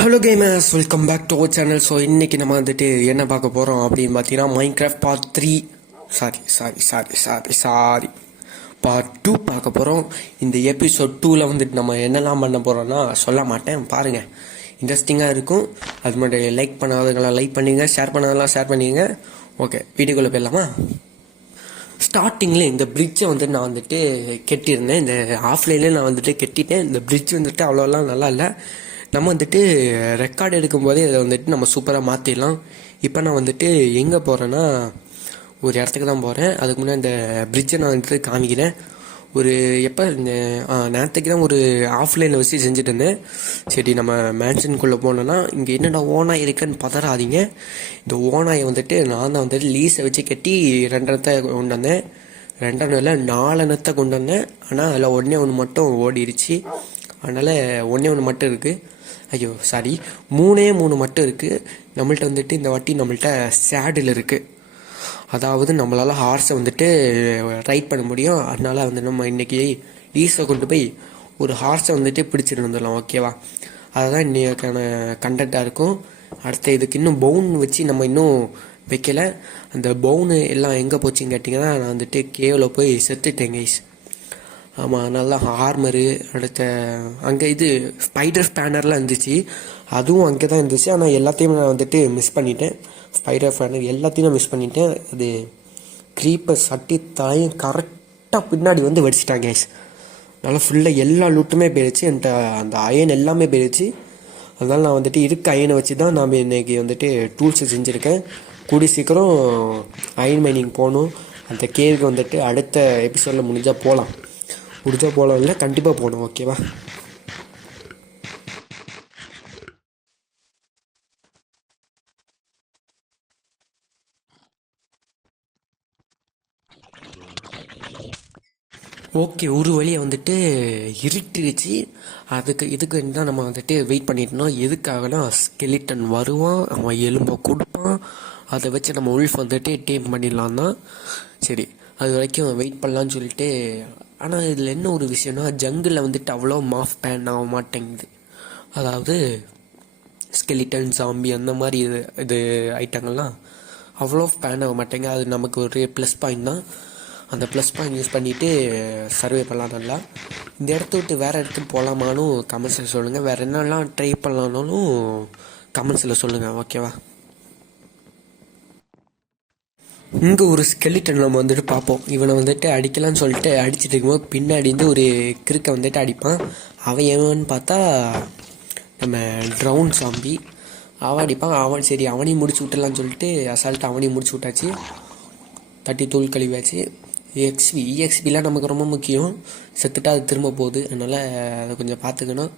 Hello gamers, welcome back to our channel. So இன்றைக்கி நம்ம வந்துட்டு என்ன பார்க்க போகிறோம் அப்படின்னு பார்த்தீங்கன்னா, மைன்கிராஃப்ட் பார்ட் 3 சாரி பார்ட் 2 பார்க்க போகிறோம். இந்த எபிசோட் 2ல் வந்துட்டு நம்ம என்னெல்லாம் பண்ண போகிறோம்னா சொல்ல மாட்டேன், பாருங்கள், இன்ட்ரெஸ்டிங்காக இருக்கும். அது மட்டும் லைக் பண்ணாதவங்களாம் லைக் பண்ணிங்க, ஷேர் பண்ணாதெல்லாம் ஷேர் பண்ணிங்க. ஓகே, வீடியோக்குள்ளே போயிடலாமா? ஸ்டார்டிங்கில் இந்த பிரிட்ஜை வந்துட்டு நான் வந்துட்டு கெட்டியிருந்தேன். இந்த ஆஃப்லைனில் நான் வந்துட்டு கெட்டிட்டேன். இந்த பிரிட்ஜ் வந்துட்டு அவ்வளோலாம் நல்லா இல்லை. நம்ம வந்துட்டு ரெக்கார்டு எடுக்கும்போதே இதை வந்துட்டு நம்ம சூப்பராக மாற்றிடலாம். இப்போ நான் வந்துட்டு எங்கே போகிறேன்னா, ஒரு இடத்துக்கு தான் போகிறேன். அதுக்கு முன்னாடி இந்த பிரிட்ஜை நான் வந்துட்டு காமிக்கிறேன். ஒரு எப்போ இந்த நேரத்துக்கு தான் ஒரு ஆஃப்லைனில் வச்சு செஞ்சுட்டு இருந்தேன். சரி, நம்ம மேன்ஷனுக்குள்ளே போனோன்னா இங்கே என்னென்ன ஓனாய் இருக்குன்னு பதறாதீங்க. இந்த ஓனாயை வந்துட்டு நான் தான் வந்துட்டு லீஸை வச்சு கட்டி 2 கொண்டு வந்தேன். 2 இல்லை 4 கொண்டு வந்தேன். ஆனால் அதில் ஒன்று மட்டும் ஓடிடுச்சு. அதனால் ஒன்று மட்டும் இருக்குது. ஐயோ சாரி, 3 மட்டும் இருக்குது. நம்மள்ட்ட வந்துட்டு இந்த வாட்டி நம்மள்ட்ட சேடில் இருக்குது. அதாவது நம்மளால் ஹார்ஸை வந்துட்டு ரைட் பண்ண முடியும். அதனால் வந்து நம்ம இன்றைக்கி லீஸை கொண்டு போய் ஒரு ஹார்ஸை வந்துட்டு பிடிச்சிட்டு வந்துடலாம். ஓகேவா? அதுதான் இன்றைக்கான கண்டென்ட்டாக இருக்கும். அடுத்த இதுக்கு இன்னும் பவுன் வச்சு நம்ம இன்னும் வைக்கலை. அந்த பவுனு எல்லாம் எங்கே போச்சுன்னு கேட்டிங்கன்னா, நான் வந்துட்டு கேவில் போய் செத்துட்டேன் கைஸ். ஆமாம், நல்லா ஹார்மரு, அடுத்த அங்கே இது ஸ்பைடர் ஸ்பேனர்லாம் இருந்துச்சு, அதுவும் அங்கே தான் இருந்துச்சு. ஆனால் எல்லாத்தையும் நான் வந்துட்டு மிஸ் பண்ணிட்டேன். ஸ்பைடர் ஸ்பேனர் எல்லாத்தையும் நான் மிஸ் பண்ணிட்டேன். அது க்ரீப்பர் சட்டி தாயும் கரெக்டாக பின்னாடி வந்து வெடிச்சிட்டாங்க கேஸ். அதனால் ஃபுல்லாக எல்லா லூட்டுமே போயிடுச்சு. என்கிட்ட அந்த அயன் எல்லாமே போயிடுச்சு. அதனால் நான் வந்துட்டு இருக்க அயனை வச்சு தான் நான் இன்றைக்கி வந்துட்டு டூல்ஸை செஞ்சுருக்கேன். கூடி சீக்கிரம் அயன் மைனிங் போகணும். அந்த கேவுக்கு வந்துட்டு அடுத்த எபிசோடில் முடிஞ்சால் போகலாம் இல்லை, கண்டிப்பாக போகணும். ஓகேவா? ஓகே, ஒரு வழியை வந்துட்டு இருட்டிடுச்சு. இதுக்கு தான் நம்ம வந்துட்டு வெயிட் பண்ணிட்டோம். எதுக்காகனா, ஸ்கெலிட்டன் வருவான், அவன் எலும்பை கொடுப்பான், அதை வச்சு நம்ம உல்ஃப் வந்துட்டு டேம் பண்ணிடலாம் தான். சரி, அது வரைக்கும் வெயிட் பண்ணலான்னு சொல்லிட்டு. ஆனால் இதில் என்ன ஒரு விஷயம்னா, ஜங்கிளில் வந்துட்டு அவ்வளோ மாஃப் பேன் ஆக மாட்டேங்குது. அதாவது ஸ்கெலிட்டன், சாம்பி அந்த மாதிரி இது ஐட்டங்கள்லாம் அவ்வளோ பேன் ஆக மாட்டேங்க. அது நமக்கு ஒரு ப்ளஸ் பாயிண்ட் தான். அந்த ப்ளஸ் பாயிண்ட் யூஸ் பண்ணிவிட்டு சர்வே பண்ணலாம் நல்லா. இந்த இடத்த விட்டு வேறு இடத்துக்கு போகலாமானும் கமெண்ட்ஸில் சொல்லுங்கள். வேறு என்னெல்லாம் ட்ரை பண்ணலான்னாலும் கமெண்ட்ஸில் சொல்லுங்கள். ஓகேவா? இங்கே ஒரு ஸ்கெலிட்டன் நம்ம வந்துட்டு பார்ப்போம். இவனை வந்துட்டு அடிக்கலான்னு சொல்லிட்டு அடிச்சுட்டு இருக்கும்போது பின்னாடி வந்து ஒரு கிறுக்கை வந்துட்டு அடிப்பான். அவன் எவன்னு பார்த்தா நம்ம ட்ரவுன் சாம்பி. அவன் அடிப்பான். சரி, அவனையும் முடிச்சு விட்டுலான்னு சொல்லிட்டு அசால்ட்டு அவனையும் முடிச்சு விட்டாச்சு. தட்டி தூள் கழிவாச்சு. இஎக்ஸ்பிலாம் நமக்கு ரொம்ப முக்கியம். செத்துட்டா அது திரும்ப போகுது, அதனால் அதை கொஞ்சம் பார்த்துக்கணும்.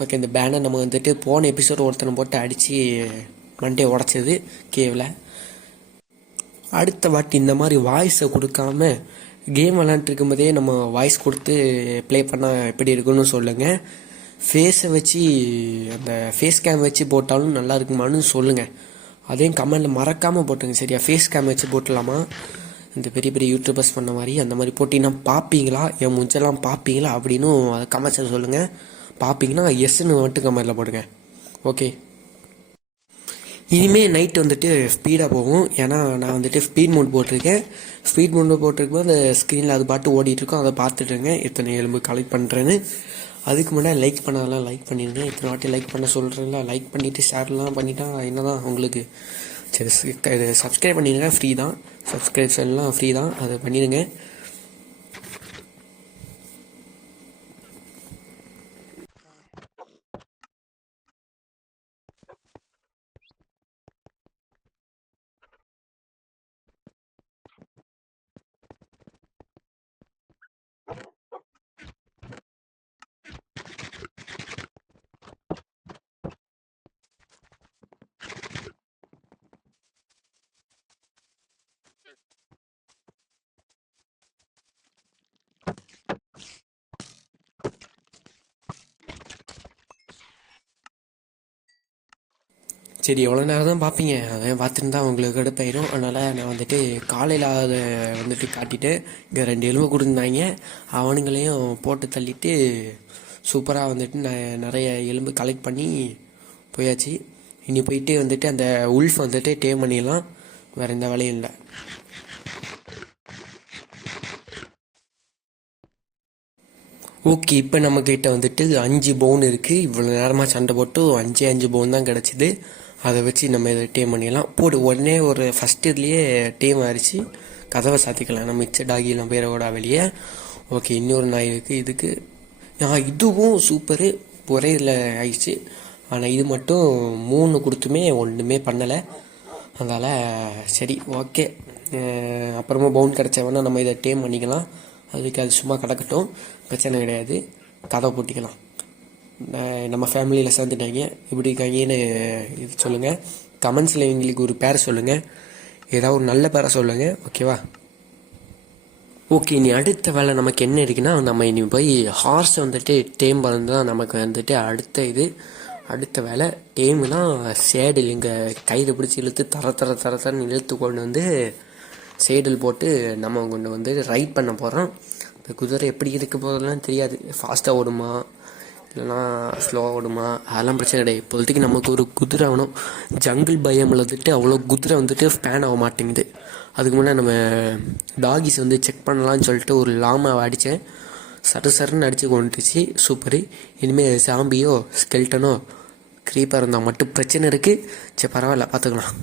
ஓகே, இந்த பேனர் நம்ம வந்துட்டு போன எபிசோடு ஒருத்தனை போட்டு அடித்து மண்டே உடச்சது கேவில். அடுத்த வாட்டி இந்த மாதிரி வாய்ஸை கொடுக்காம கேம் விளாண்டுருக்கும் போதே நம்ம வாய்ஸ் கொடுத்து ப்ளே பண்ணால் எப்படி இருக்குன்னு சொல்லுங்கள். ஃபேஸை வச்சு அந்த ஃபேஸ் கேம் வச்சு போட்டாலும் நல்லா இருக்குமான்னு சொல்லுங்கள். அதையும் கமெண்டில் மறக்காமல் போட்டுங்க. சரியா? ஃபேஸ் கேம் வச்சு போட்டலாமா? இந்த பெரிய பெரிய யூடியூபர்ஸ் பண்ண மாதிரி அந்த மாதிரி போட்டிங்கன்னா பார்ப்பீங்களா, என் முஞ்செல்லாம் பார்ப்பீங்களா அப்படின்னு அதை கமெண்ட்ஸில் சொல்லுங்கள். பார்ப்பீங்கன்னா எஸ்ன்னு மட்டும் கமெண்டில் போடுங்க. ஓகே, இனிமேல் நைட் வந்துட்டு ஸ்பீடாக போகும். ஏன்னா நான் வந்துட்டு ஸ்பீட் மோட் போட்டிருக்கேன். ஸ்பீட் மோட் போட்டிருக்கும்போது அந்த ஸ்க்ரீனில் அது பாட்டு ஓடிட்டுருக்கோம். அதை பார்த்துட்டுருங்க எத்தனை எலும்பு கலெக்ட் பண்ணுறேன்னு. அதுக்கு முன்னாடி லைக் பண்ணாதெல்லாம் லைக் பண்ணிடுங்க. இத்தனை வாட்டி லைக் பண்ண சொல்கிறீங்களா? லைக் பண்ணிவிட்டு ஷேர்லாம் பண்ணிட்டா என்ன தான் உங்களுக்கு. சரி, இது சப்ஸ்கிரைப் பண்ணிடுங்க, ஃப்ரீ தான். சப்ஸ்கிரிப்ஷன்லாம் ஃப்ரீ தான், அதை பண்ணிடுங்க. சரி, எவ்வளோ நேரம் தான் பார்ப்பீங்க? அதான் பார்த்துருந்தா உங்களுக்கு கடுப்பாயிடும். அதனால் நான் வந்துட்டு காலையில் அதை வந்துட்டு காட்டிட்டு இங்கே 2 எலும்பு கொடுத்துருந்தாங்க, அவனுங்களையும் போட்டு தள்ளிட்டு சூப்பராக வந்துட்டு நான் நிறைய எலும்பு கலெக்ட் பண்ணி போயாச்சு. இனி போயிட்டு வந்துட்டு அந்த உல்ஃப் வந்துட்டு டேம் பண்ணிடலாம். வேறு எந்த வேலையும் இல்லை. ஓகே, இப்போ நம்மக்கிட்ட வந்துட்டு 5 பவுன் இருக்குது. இவ்வளோ நேரமாக சண்டை போட்டு 5 பவுன் தான் கிடச்சிது. அதை வச்சு நம்ம இதை டேம் பண்ணிடலாம். போடு உடனே ஒரு ஃபஸ்ட் இதுலேயே டேம் ஆயிடுச்சு. கதவை சாத்திக்கலாம். நம்ம மிச்ச டாகிலாம் பேரை கூட வெளியே. ஓகே, இன்னொரு நாய் இருக்குது. இதுவும் சூப்பரு. ஒரே இதில் ஆயிடுச்சு. ஆனால் இது மட்டும் 3 கொடுத்துமே ஒன்றுமே பண்ணலை. அதனால் சரி, ஓகே. அப்புறமா பவுன் கிடச்ச வேணால் நம்ம இதை டேம் பண்ணிக்கலாம். அதுக்கு அது சும்மா கிடக்கட்டும், பிரச்சனை கிடையாது. கதை போட்டிக்கலாம். நம்ம ஃபேமிலியில் சேர்ந்துட்டாங்க, இப்படி இருக்காங்கன்னு இது சொல்லுங்கள். கமெண்ட்ஸில் எங்களுக்கு ஒரு பேரை சொல்லுங்கள். ஏதாவது ஒரு நல்ல பேரை சொல்லுங்கள், ஓகேவா? ஓகே, இனி அடுத்த வேலை நமக்கு என்ன இருக்குன்னா, நம்ம இனி போய் ஹார்ஸை வந்துட்டு டேம் பண்ணது தான் நமக்கு வந்துட்டு அடுத்த வேலை. டேம்லாம் சேடில் இங்கே கையில் பிடிச்சி இழுத்து தரன்னு இழுத்து கொண்டு வந்து சேடில் போட்டு நம்ம கொண்டு வந்து ரைட் பண்ண போகிறோம். இந்த குதிரை எப்படி இருக்க போகிறதுலாம் தெரியாது. ஃபாஸ்ட்டாக ஓடுமா இல்லைனா ஸ்லோவாக ஓடுமா அதெல்லாம் பிரச்சனை கிடையாது. இப்போதைக்கு நமக்கு ஒரு குதிரை ஆகணும். ஜங்கிள் பயம் வந்துட்டு அவ்வளோ குதிரை வந்துட்டு ஸ்பேன் ஆக மாட்டேங்குது. அதுக்கு முன்னே நம்ம டாகிஸ் வந்து செக் பண்ணலான்னு சொல்லிட்டு ஒரு லாமாவை அடித்தேன். சருன்னு அடித்து கொண்டுச்சு. சூப்பரு. இனிமேல் சாம்பியோ ஸ்கெல்டனோ க்ரீப்பாக இருந்தால் மட்டும் பிரச்சனை இருக்குது. சரி, பரவாயில்ல, பார்த்துக்கலாம்.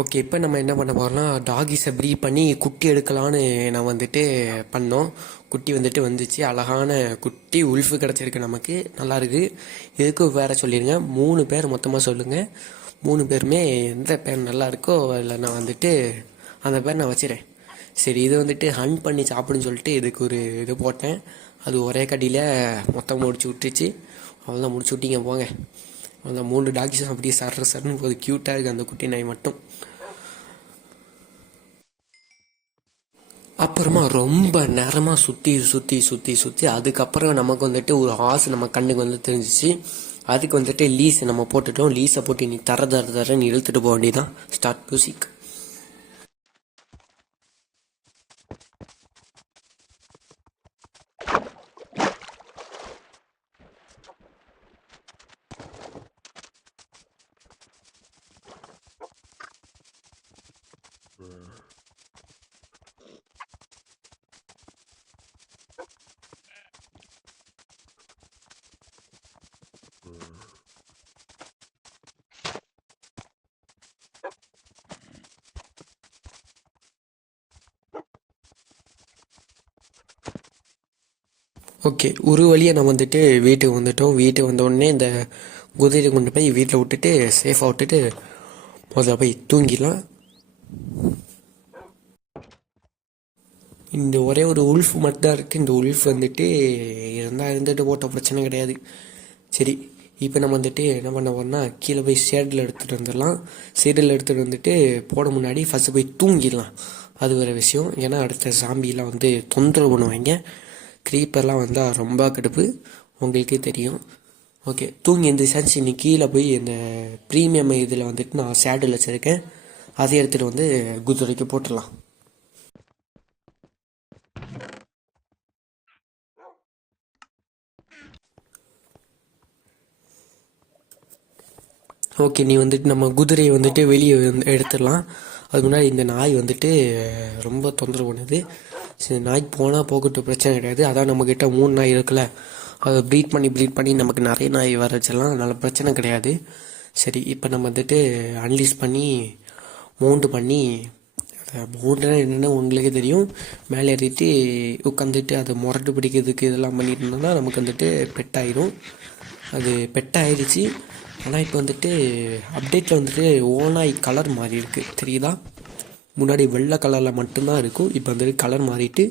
ஓகே, இப்போ நம்ம என்ன பண்ண போகிறோம்னா, டாகிஸை ப்ரீட் பண்ணி குட்டி எடுக்கலான்னு நான் வந்துட்டு பண்ணோம். குட்டி வந்துட்டு வந்துச்சு. அழகான குட்டி உல்ஃபு கிடச்சிருக்கு நமக்கு. நல்லாயிருக்கு. இதுக்கு வேறு சொல்லிடுங்க. 3 பேர் மொத்தமாக சொல்லுங்கள். 3 பேருமே எந்த பேர் நல்லா இருக்கோ அதில் நான் வந்துட்டு அந்த பேர் நான் வச்சுறேன். சரி, இது வந்துட்டு ஹண்ட் பண்ணி சாப்பிடுன்னு சொல்லிட்டு இதுக்கு ஒரு இது போட்டேன். அது ஒரே கடியில் மொத்தம் முடிச்சு விட்டுச்சு. அவ்வளோதான், முடிச்சு விட்டீங்க போங்க. அந்த 3 டாகிஸும் அப்படியே சர்ன்னு போது. க்யூட்டாக இருக்குது அந்த குட்டி நாய் மட்டும். அப்புறமா ரொம்ப நேரமாக சுற்றி அதுக்கப்புறம் நமக்கு வந்துட்டு ஒரு ஆசை நம்ம கண்ணுக்கு வந்து தெரிஞ்சிச்சு. அதுக்கு வந்துட்டு லீஸ் நம்ம போட்டுட்டோம். லீஸை போட்டு நீ தரன்னு இழுத்துட்டு போக வேண்டியதான். Start music. ஓகே, ஒரு வழியாக நம்ம வந்துட்டு வீட்டுக்கு வந்துட்டோம். வீட்டுக்கு வந்தோடனே இந்த குதிரையை கொண்டு போய் வீட்டில் விட்டுட்டு சேஃபாக விட்டுட்டு முதல்ல போய் தூங்கிடலாம். இந்த ஒரே ஒரு உல்ஃப் மட்டும் தான் இருக்குது. இந்த உல்ஃப் வந்துட்டு இருந்துட்டு போட்ட பிரச்சனை கிடையாது. சரி, இப்போ நம்ம வந்துட்டு என்ன பண்ண போகிறோம்னா, கீழே போய் சேடில் எடுத்துகிட்டு வந்துடலாம். சேடில் எடுத்துகிட்டு வந்துட்டு போட முன்னாடி ஃபஸ்ட்டு போய் தூங்கிடலாம். அது வேறு விஷயம். ஏன்னா அடுத்த சாம்பிலாம் வந்து தொந்தரவு பண்ணுவாங்க. க்ரீப்பர்லாம் வந்தால் ரொம்ப கடுப்பு, உங்களுக்கே தெரியும். ஓகே, தூங்கி எந்திரிச்சாச்சு. இன்னைக்கு கீழே போய் இந்த ப்ரீமியம் இதில் வந்துட்டு நான் சேடில் வச்சுருக்கேன். அதை எடுத்துகிட்டு வந்து குதிரைக்கு போட்டுடலாம். ஓகே, நீ வந்துட்டு நம்ம குதிரையை வந்துட்டு வெளியே எடுத்துடலாம். அதுக்கு முன்னாடி இந்த நாய் வந்துட்டு ரொம்ப தொந்தரவு பண்ணுது. சரி, நாய் போனால் போகட்டும், பிரச்சனை கிடையாது. அதான் நம்மக்கிட்ட 3 நாய் இருக்குல்ல, அதை ப்ரீட் பண்ணி நமக்கு நிறைய நாய் வர வச்சிடலாம். அதனால் பிரச்சனை கிடையாது. சரி, இப்போ நம்ம வந்துட்டு அன்லீஸ் பண்ணி மவுண்ட் பண்ணி, மவுண்ட்னா என்னென்னா உங்களுக்கே தெரியும். மேலே ஏறிட்டு உட்காந்துட்டு அதை முரட்டு பிடிக்கிறதுக்கு இதெல்லாம் பண்ணிட்டு இருந்தோம்னா நமக்கு வந்துட்டு பெட் ஆயிரும். அது பெட் ஆயிடுச்சு. ஆனால் இப்போ வந்துட்டு அப்டேட்டில் வந்துட்டு ஓனாய் கலர் மாறி இருக்குது, தெரியுதா? முன்னாடி வெள்ளை கலரில் மட்டும்தான் இருக்கும். இப்போ வந்துட்டு கலர் மாறிட்டு.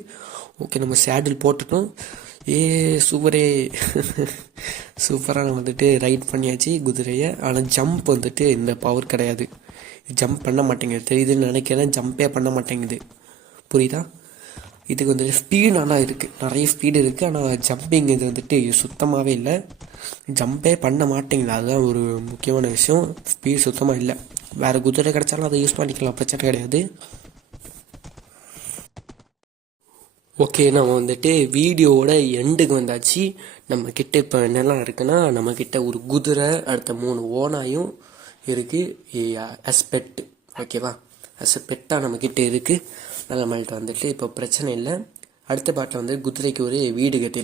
ஓகே, நம்ம சேடில் போட்டுட்டோம். சூப்பரே சூப்பராக வந்துட்டு ரைட் பண்ணியாச்சு குதிரையை. ஆனால் ஜம்ப் வந்துட்டு இந்த பவர் கிடையாது. ஜம்ப் பண்ண மாட்டேங்குது, தெரியுதுன்னு நினைக்கிறேன். ஜம்பே பண்ண மாட்டேங்குது, புரியுதா? இதுக்கு வந்துட்டு ஸ்பீடு நல்லா இருக்குது, நிறைய ஸ்பீடு இருக்குது. ஆனால் ஜம்பிங் இது வந்துட்டு சுத்தமாகவே இல்லை. ஜம்பே பண்ண மாட்டேங்குது, அதுதான் ஒரு முக்கியமான விஷயம். ஸ்பீடு சுத்தமாக இல்லை. வேறு குதிரை கிடச்சாலும் அதை யூஸ் பண்ணிக்கலாம், பிரச்சனை கிடையாது. ஓகே, நம்ம வந்துட்டு வீடியோவோட எண்டுக்கு வந்தாச்சு. நம்ம கிட்ட இப்போ என்னெல்லாம் இருக்குன்னா, நம்ம கிட்ட ஒரு குதிரை, அடுத்த 3 ஓனாயும் இருக்கு அஸ் பெட். ஓகேவா, அஸ் பெட்டாக நம்ம கிட்ட இருக்கு. நம்மள்ட்ட வந்துட்டு இப்போ பிரச்சனை இல்லை. அடுத்த பாட்டில் வந்து குதிரைக்கு ஒரு வீடு கட்டிடலாம்.